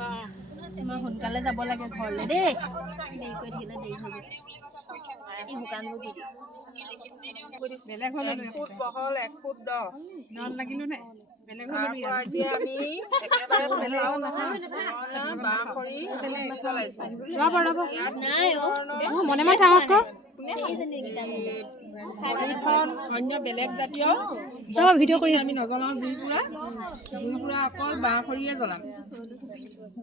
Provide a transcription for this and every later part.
মই সোনকালে যাব লাগে ঘৰলৈ দেই দেৰি কৰি থাকিলে দেৰি হৈ যায় এই শুকানবোৰ দি দিওঁ বেলেগ হ'ল 1 ফুট বহল 1 ফুট দ নন লাগিলো নে বেলেগ হ'ল আজি আমি একেবাৰে বেলেগ নহয় বাঁহ খৰি জ্বলাইছো ৰব নাই মনে মনে থাকক খৰিখন অন্য বেলেগ জাতীয় ভিডিঅ' কৰি আমি নজলাওঁ জুই পুৰা অকল বাঁহ খৰিয়ে জ্বলাম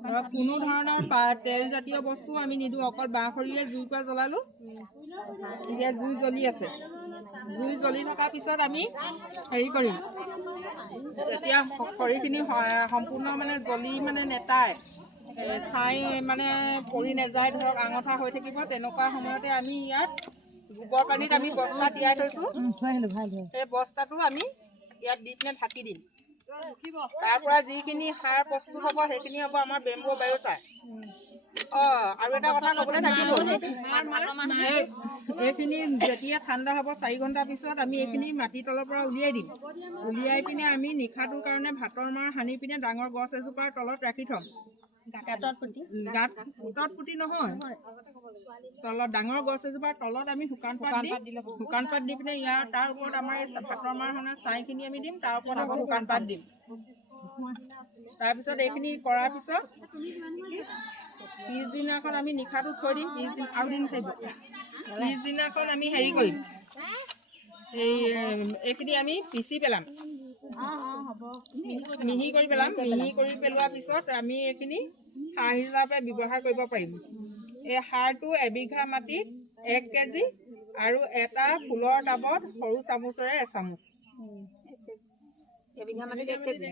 আৰু কোনো ধৰণৰ তেল জাতীয় বস্তু আমি নিদো অকল বাঁহ খৰিয়ে জুই পুৰা জ্বলালো এতিয়া জুই জ্বলি আছে জুই জ্বলি থকাৰ পিছত আমি হেৰি কৰিম যেতিয়া খৰিখিনি সম্পূৰ্ণ মানে জ্বলি মানে নেতাই ছাই মানে পৰি নাযায় ধৰক আঙঠা হৈ থাকিব তেনেকুৱা সময়তে আমি ইয়াত গোবৰ পানীত আমি বস্তা তিয়াই থৈছো সেই বস্তাটো আমি ইয়াত দি পিনে ঢাকি দিম তাৰ পৰা যিখিনি সাৰ প্ৰস্তুত হ'ব সেইখিনি হ'ব আমাৰ বেম্বো বায়'চাৰ আৰু এটা কথা ক'বলৈ থাকিব এইখিনি যেতিয়া ঠাণ্ডা হ'ব 4 ঘণ্টা পিছত আমি এইখিনি মাটিৰ তলৰ পৰা উলিয়াই দিম উলিয়াই পিনে আমি নিশাটোৰ কাৰণে ভাতৰ মাৰ সানি পিনে ডাঙৰ গছ এজোপাৰ তলত ৰাখি থ'ম গাঁতত পুতি নহয় তলত ডাঙৰ গছ এজোপাৰ তলত আমি শুকান পাত দি পিনে ইয়াৰ তাৰ ওপৰত আমাৰ এই ভাতৰ মাৰ সনা ছাইখিনি আমি দিম তাৰ ওপৰত আকৌ শুকান পাত দিম তাৰপিছত এইখিনি কৰাৰ পিছত পিছদিনাখন আমি নিশাটো থৈ দিম পিছদিন আৰু দিন থাকিব পিছদিনাখন আমি হেৰি কৰিম এইখিনি আমি পিচি পেলাম মিহি কৰি পেলাম মিহি কৰি পেলোৱাৰ পিছত আমি এইখিনি সাৰ হিচাপে ব্যৱহাৰ কৰিব পাৰিম এই সাৰটো এবিঘা মাটিত 1 কেজি আৰু এটা ফুলৰ টাবত সৰু চামুচেৰে এচামুচ এবিঘা মাটিত 1 কেজি